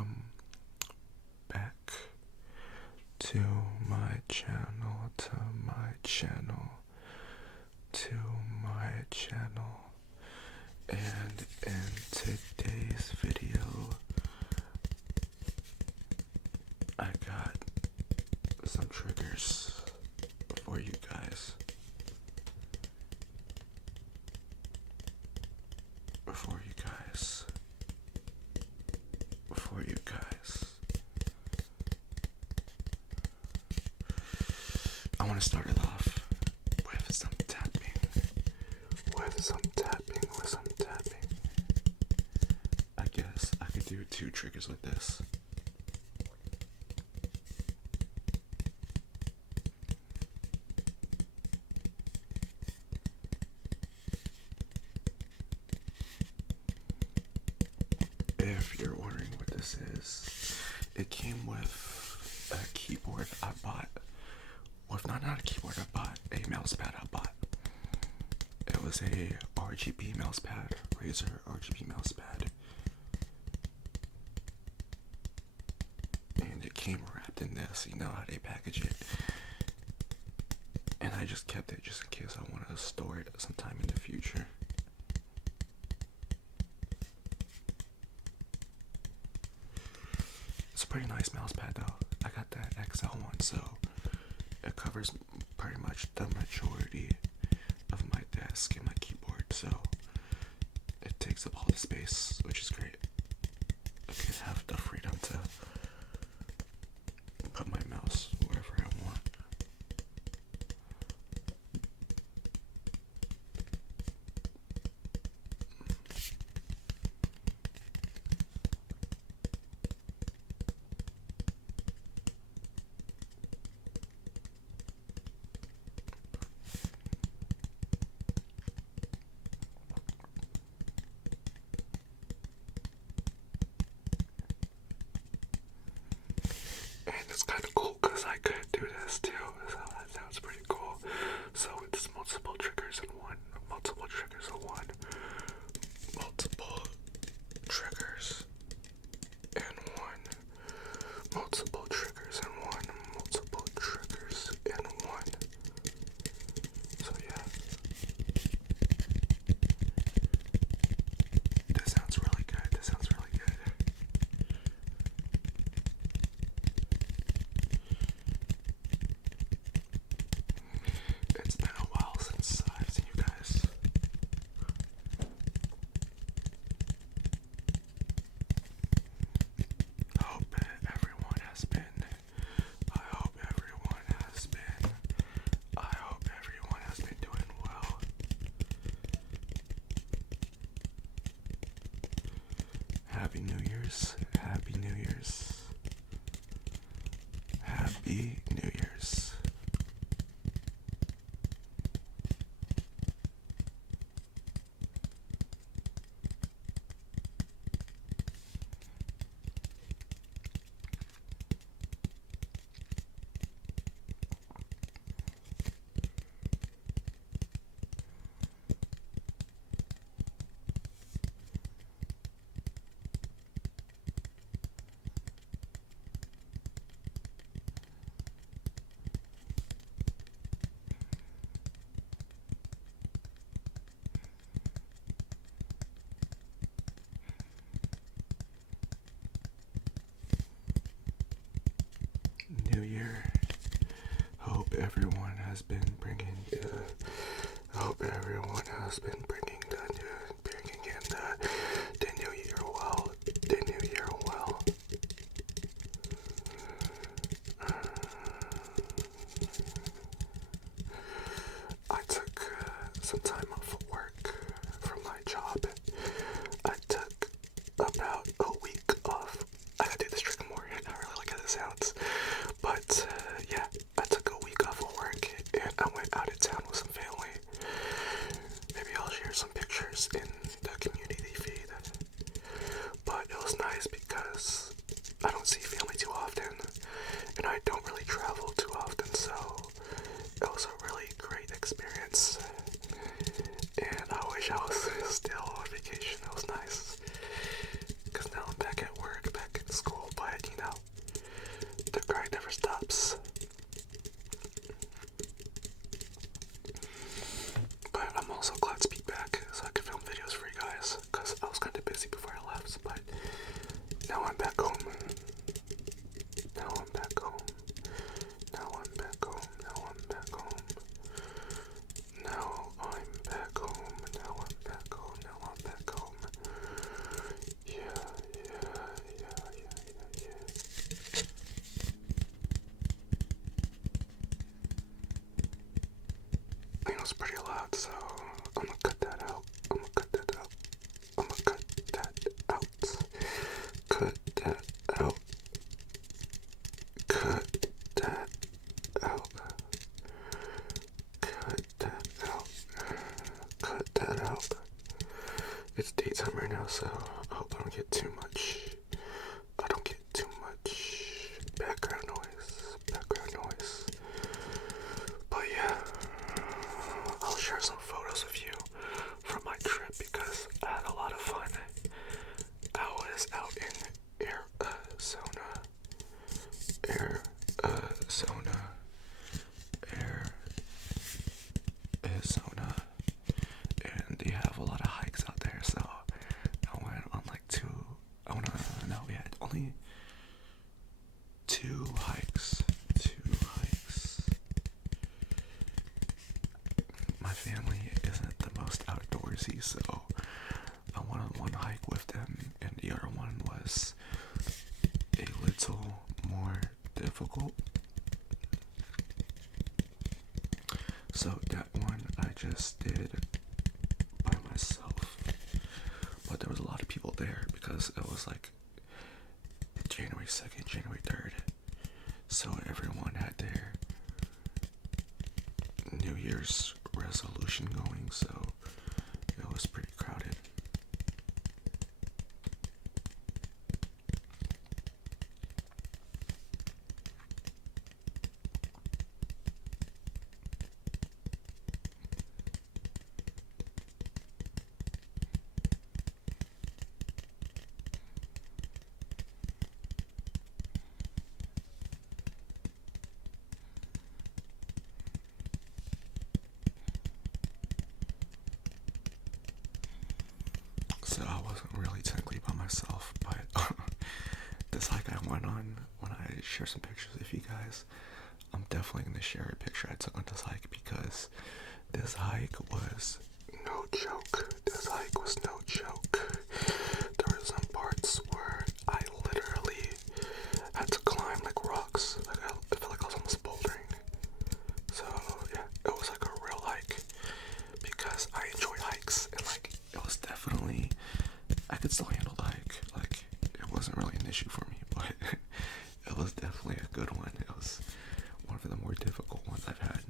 welcome back to my channel, and in today's video, I got some triggers for you guys. I want to start it off with some tapping. I guess I could do 2 triggers with this. If you're wondering what this is, it came with a keyboard I bought. Well, not a keyboard I bought, a mouse pad I bought. It was a RGB mouse pad, Razer RGB mouse pad. And it came wrapped in this, you know how they package it. And I just kept it just in case I want to store it sometime in the future. It's a pretty nice mouse pad though. I got that XL one, so it covers pretty much the majority of my desk and my keyboard, so it takes up all the space, which is great. I can have the freedom to put my mouse wherever I want. And it's kind of cool because I could do this too, so that sounds pretty cool. So it's multiple triggers in one, multiple triggers in one, multiple triggers in one, multiple triggers in one, multiple triggers in one. So yeah, this sounds really good. It's been a while since I've seen you guys. I hope everyone has been doing well. Happy New Year's. Happy New Year's. New Year. Hope everyone has been bringing in the new year well. I took some time off of work from my job. I took about a week off. I gotta do this trick more. I really like how this sounds. But yeah, I took a week off of work and I went out of town with some family. Maybe I'll share some pictures in the community feed. But it was nice because I don't see family too often and I don't really travel too often, so it was a really great experience. So I hope I don't get too much. I don't get too much background noise. But yeah, I'll share some photos of you from my trip because I had a lot of fun. I was out in Arizona, and they have a lot of hikes out there. So I went on like we had only two hikes. My family isn't the most outdoorsy, so I went on one hike with them, and the other one was a little more difficult. So that one I just did by myself, but there was a lot of people there because it was like January 2nd, January 3rd, so everyone had their New Year's resolution going, so it was pretty crowded. So I wasn't really technically by myself, but this hike I went on, when I share some pictures with you guys, I'm definitely going to share a picture I took on this hike because this hike was no joke. There were some parts where I literally had to climb like rocks. Like I felt like I was almost bouldering. So yeah, it was like a real hike because I enjoy hikes, and like it was definitely, I could still handle the hike. Like it wasn't really an issue for me, but it was definitely a good one. It was one of the more difficult ones I've had.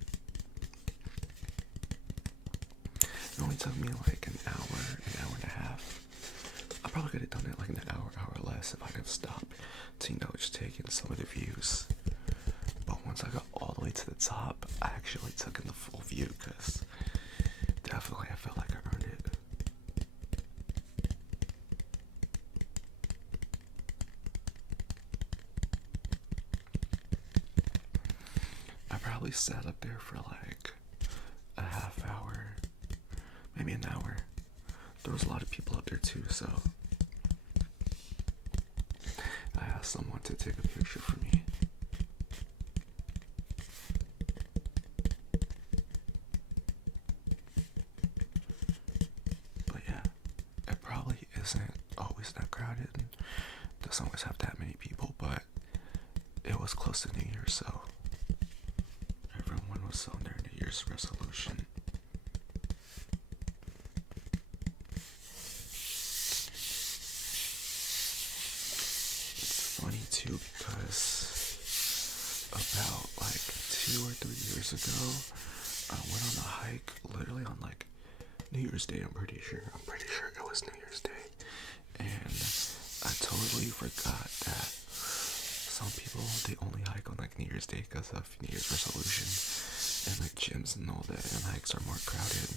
It only took me like an hour and a half. I probably could have done it like an hour less if I didn't stop to, just take in some of the views. But once I got all the way to the top, I actually took in the full view because definitely I felt like I earned it. I probably sat up there for like a half hour, maybe an hour. There was a lot of people up there too, so I asked someone to take a picture for me. But yeah, it probably isn't always that crowded and doesn't always have that many people, but it was close to New Year's, so everyone was on their New Year's resolution. It's funny too because about like 2 or 3 years ago, I went on a hike literally on like New Year's Day. I'm pretty sure it was New Year's Day, and I totally forgot that some people, they only hike on like New Year's Day because of New Year's resolution, and like gyms and all that, and hikes are more crowded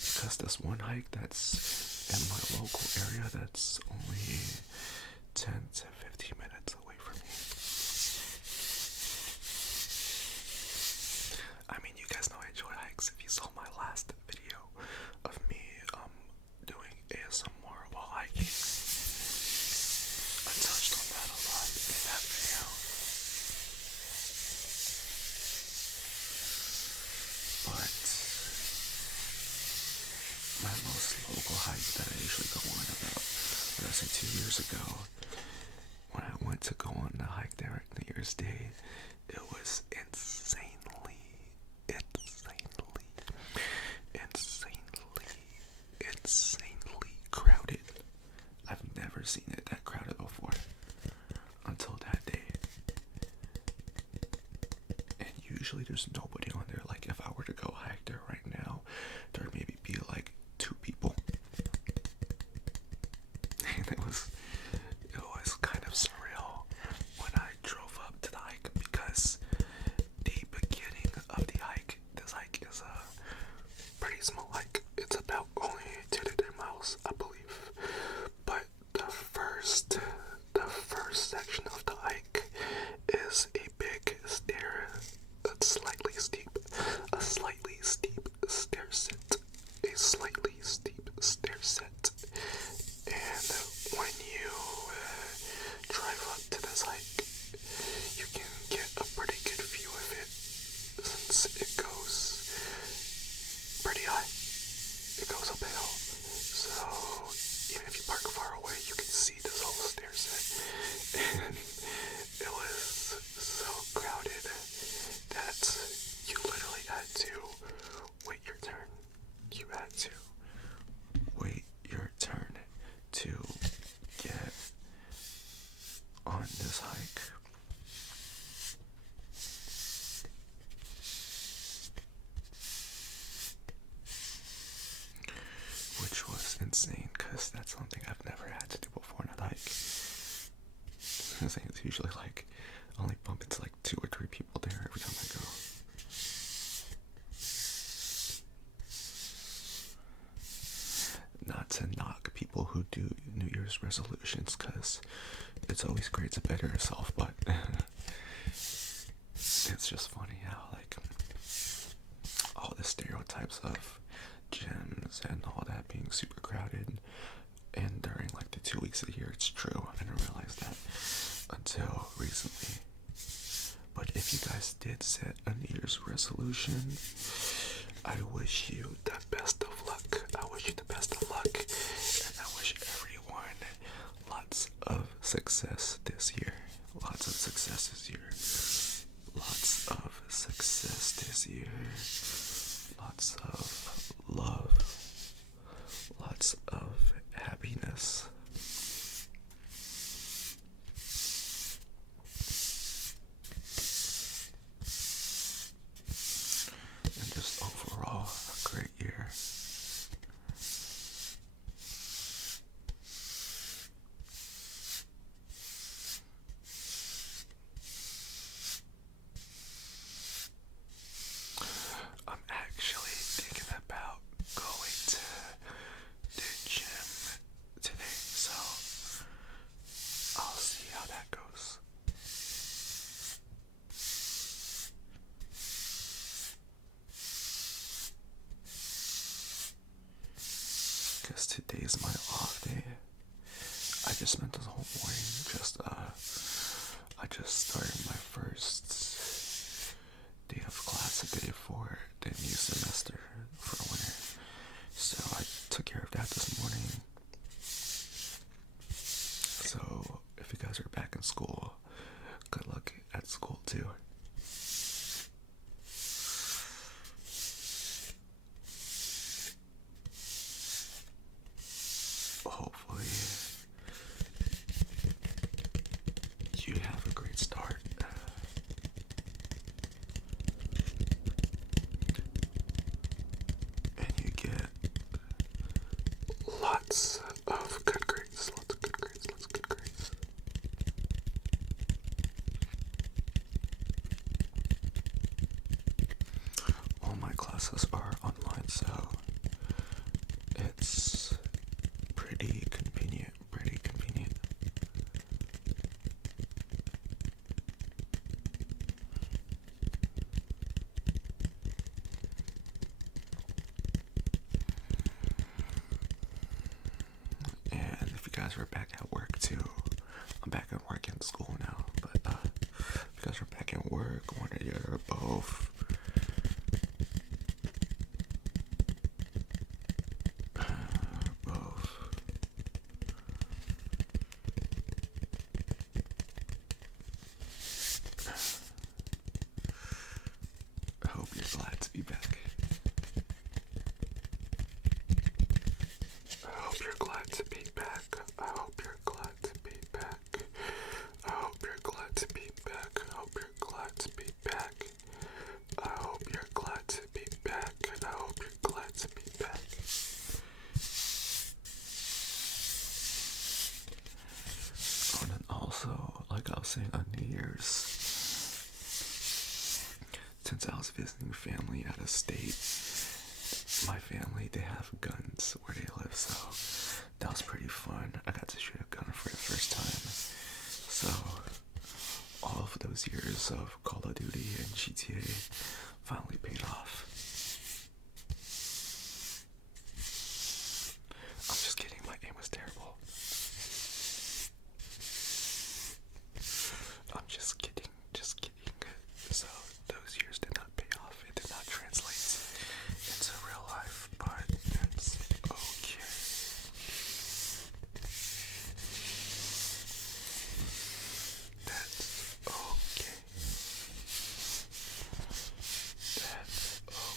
because this one hike that's in my local area that's only 10 to 15 minutes away from me. I mean, you guys know I enjoy hikes. If you saw my last video of me doing ASMR while hiking, I touched on that a lot in that video. But my most local hike that I usually go on about, what did I say, 2 years ago, when I went to go on the hike there at New Year's Day, it was insanely crowded. I've never seen it that crowded before until that day. And usually there's nobody on there. Like if I were to go hike there right now, there'd maybe be like 2 people. on this hike. Which was insane, because that's something I've never had to do before on a hike. I think it's usually like, I only bump into like 2 or 3 people there every time I go. Not to knock people who do New Year's resolutions, because it's always great to better yourself, but it's just funny how like all the stereotypes of gyms and all that being super crowded, and during like the 2 weeks of the year, it's true. I didn't realize that until recently. But if you guys did set a New Year's resolution, I wish you the best of luck. I wish you the best of luck, and I wish everyone lots of success this year. Lots of success this year. Lots of success this year. Lots of love. Lots of happiness. And just overall a great year. I'm actually thinking about going to the gym today, so I'll see how that goes. Because today's my off day. I just spent the whole morning I just started my first day of class today for the new semester for winter. So I took care of that this morning. So if you guys are back in school, good luck at school too. Hopefully you have a great start. And you get lots of good grades. Lots of good grades. Lots of good grades. All my classes are online, so it's pretty convenient. And if you guys are back at work too, I'm back at work in school now, but if you guys are back at work, one or the other, or both, I hope you're glad to be back. I hope you're glad to be back. I hope you're glad to be back. I hope you're glad to be back. I hope you're glad to be back. I hope you're glad to be back. I hope you're glad to be back. Oh, and also, like I was saying on New Year's, since I was visiting family out of state, my family, they have guns where they live, so that was pretty fun. I got to shoot a gun for the first time. So all of those years of Call of Duty and GTA finally paid off. I'm just kidding, my aim was terrible. I'm just kidding. So those years did not pay off. It did not translate into real life, but it's okay. That's okay. That's okay.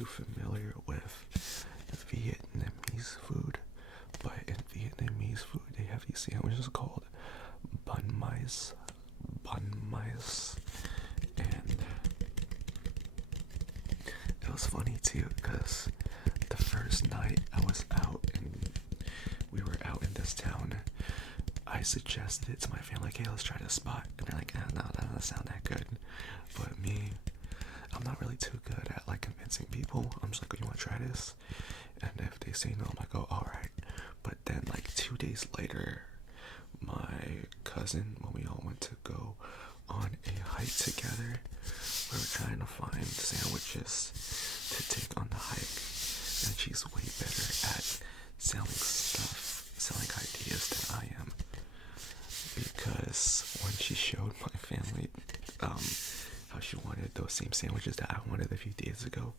too familiar with Vietnamese food, but in Vietnamese food they have these sandwiches called banh mi's, and it was funny too because the first night I was out and we were out in this town, I suggested it to my family, like, hey, let's try this spot, and they're like, no, that doesn't sound that good. But me, I'm not really too good at like convincing people. I'm just like, oh, you want to try this? And if they say no, I'm like, oh, all right. But then like 2 days later, my cousin, when we all went to go on a hike together, we were trying to find sandwiches to take on the hike, and she's way better at selling ideas than I am. Because when she showed my family how she wanted those same sandwiches that I wanted a few days ago,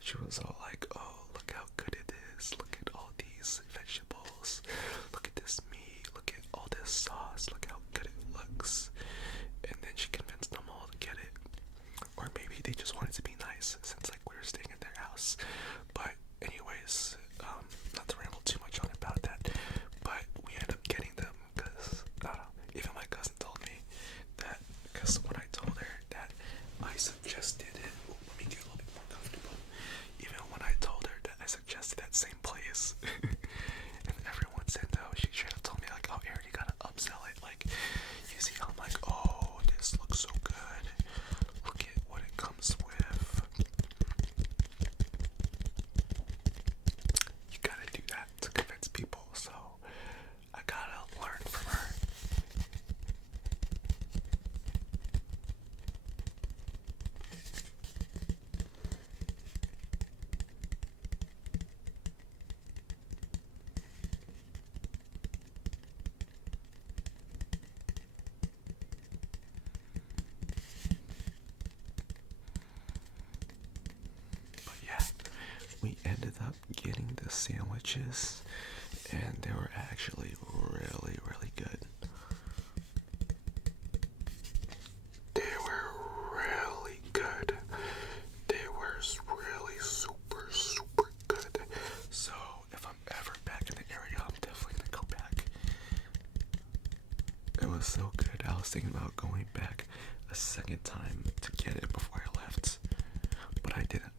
she was all like, oh, look how good it is, look at all these vegetables, look at this meat, look at all this sauce, look how good it looks. And then she convinced them all to get it. Or maybe they just wanted to be nice since like we were staying at their house. But anyways, not to ramble too much on about that, but we ended up getting them because even my cousin told me that, because when I told her that I suggested it, let me get a little bit more comfortable. Even when I told her that I suggested that same place, and everyone said no, she straight up told me like, oh, Aaron, you gotta upsell it. Like, you see how I'm like, oh, this looks so good. Look at what it comes with. You gotta do that to convince people, so I gotta learn from her. But yeah, we ended up getting the sandwiches, and they were actually really, really good. They were really good. They were really super, super good. So if I'm ever back in the area, I'm definitely gonna go back. It was so good. I was thinking about going back a second time to get it before I left, but I didn't.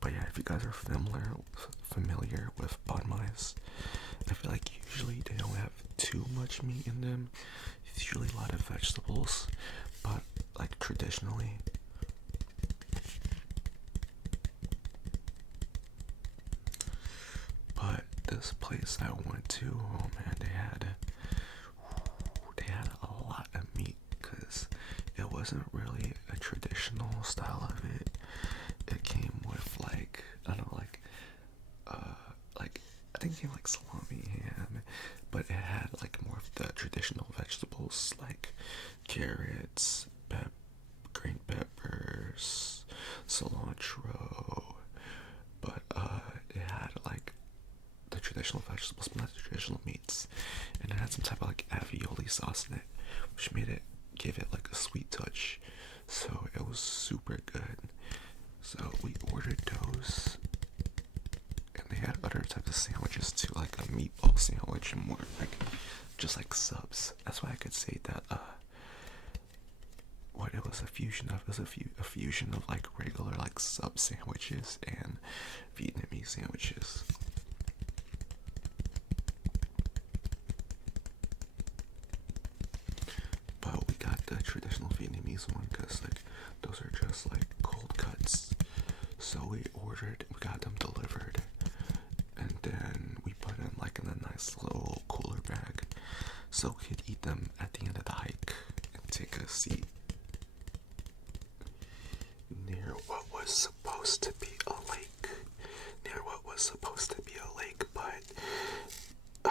But yeah, if you guys are familiar with banh mi's, I feel like usually they don't have too much meat in them. It's usually a lot of vegetables, but like traditionally, but this place I went to, oh man, they had a lot of meat because it wasn't really a traditional style of it. It came with like, I don't know, like I think it came like salami, ham, but it had like more of the traditional vegetables like carrots, green peppers, cilantro, but it had like the traditional vegetables, but not the traditional meats, and it had some type of like avioli sauce in it, which gave it like a sweet touch. So it was super good. So we ordered those, and they had other types of sandwiches too, like a meatball sandwich and more like just like subs. That's why I could say that what it was a fusion of. It was a fusion of like regular like sub sandwiches and Vietnamese sandwiches. But we got the traditional Vietnamese one because like those are just like cold cuts. So we got them delivered, and then we put them like in a nice little cooler bag so we could eat them at the end of the hike and take a seat near what was supposed to be a lake. But I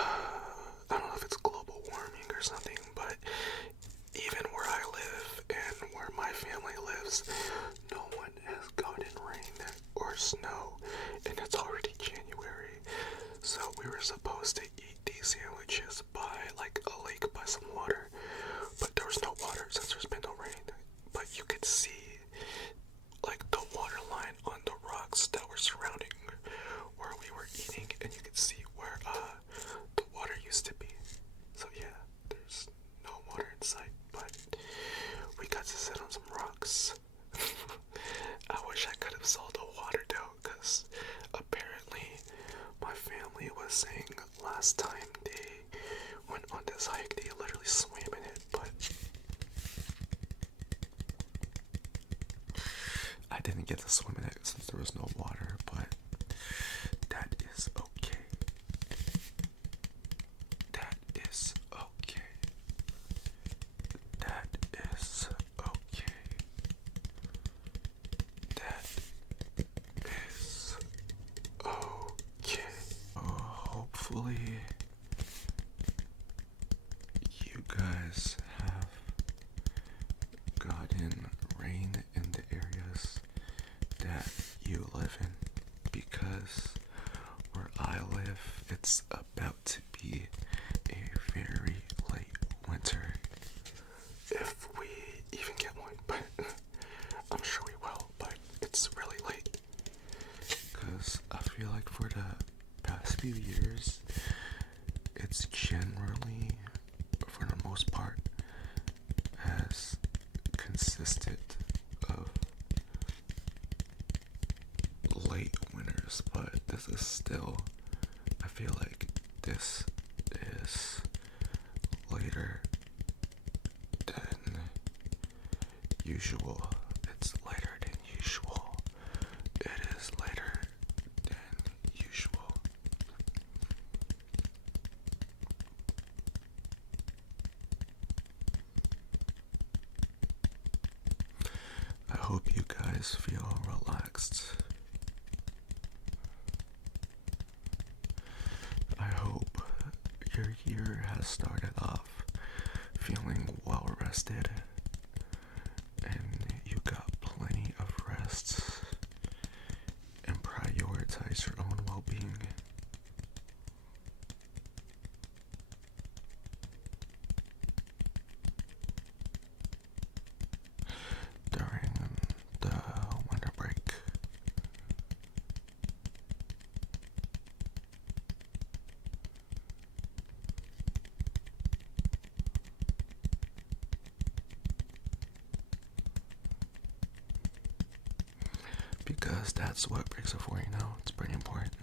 don't know if it's global warming or something, but even where I live and where my family lives, no one has gotten rain or snow, and it's already January. So we were supposed to eat these sandwiches by like a lake by some water, but there was no water since there's been no rain. But you could see like the water line on the was saying last time they went on this hike, they literally swam in it, but I didn't get to swim in it since there was no water, but that is okay. That is okay. That is okay. That is okay. Hopefully you guys have gotten rain in the areas that you live in, because where I live, it's about to be a very late winter. If we even get one, but I'm sure we will, but it's really late. Because I feel like for the past few years, it's generally, for the most part, has consisted of late winters, but this is still, I feel like this is later than usual. It's later than usual. It is later than usual. I hope you guys feel relaxed. I hope your year has started off feeling well rested and you got plenty of rest and prioritize your own well-being. During the winter break. Because that's what breaks are for, you know. It's pretty important.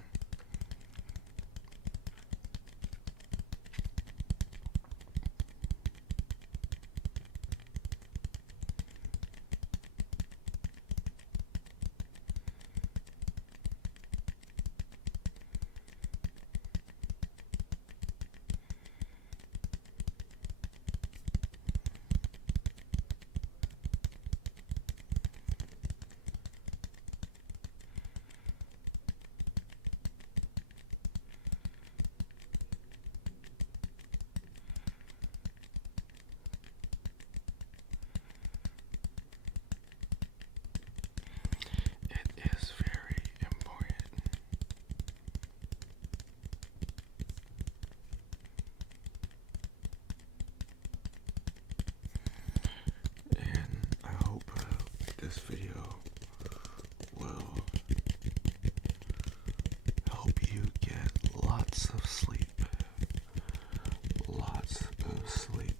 It is very important. And I hope this video will help you get lots of sleep. Lots of sleep.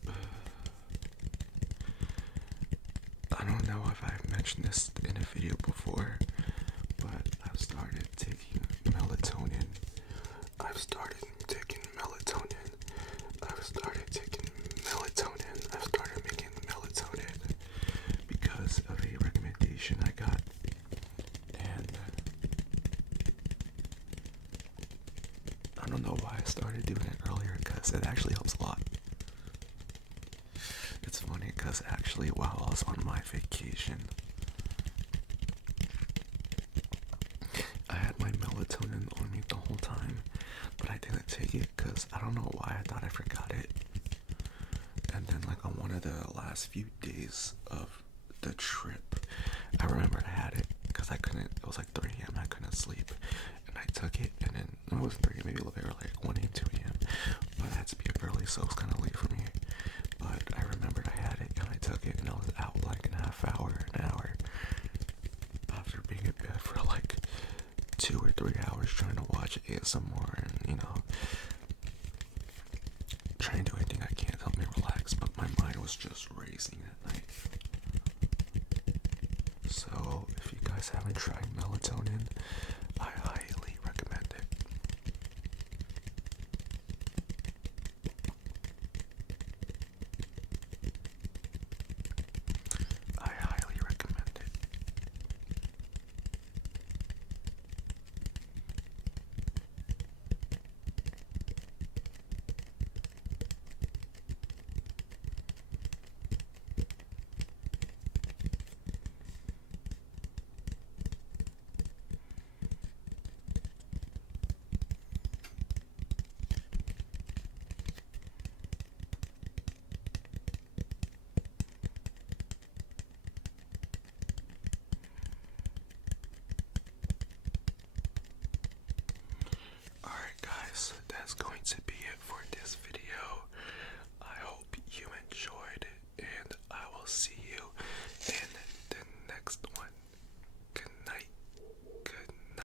I don't know if I've mentioned this in a video before, but I've started taking melatonin. I've started taking melatonin. I've started taking melatonin. I've started making melatonin because of a recommendation I got. And I don't know why I started doing it earlier, because it actually helps a lot. It's funny because actually while I was on my vacation, I had my melatonin on me the whole time, but I didn't take it because I don't know why. I thought I forgot it. And then like on one of the last few days of the trip, I remembered I had it because I couldn't, it was like 3 a.m. I couldn't sleep, and I took it, and then it wasn't 3 a.m., maybe a little bit early, like 1 a.m., 2 a.m., but I had to be up early, so it was kind of late for me. But I remembered I had it, and I took it, and I was out like in a half hour, an hour, after being in bed for like 2 or 3 hours trying to watch ASMR and, you know, trying to do anything I can to help me relax, but my mind was just racing at night. So if you guys haven't tried melatonin,